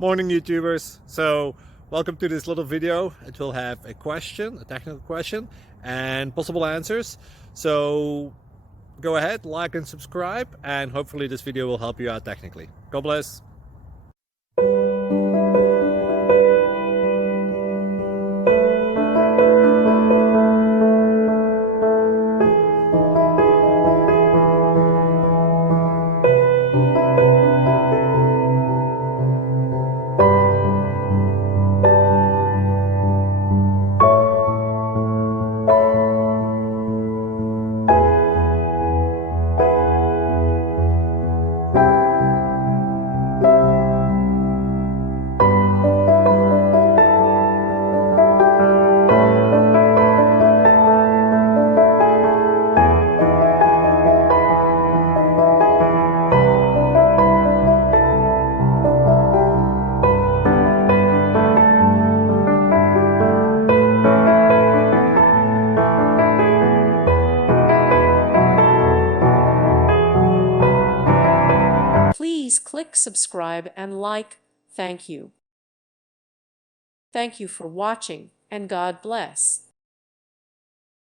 Morning YouTubers. So welcome to this little video. It will have a question, a technical question, and possible answers. So go ahead, like and subscribe, and hopefully this video will help you out technically. God bless. Please click subscribe and like. Thank you. Thank you for watching, and God bless.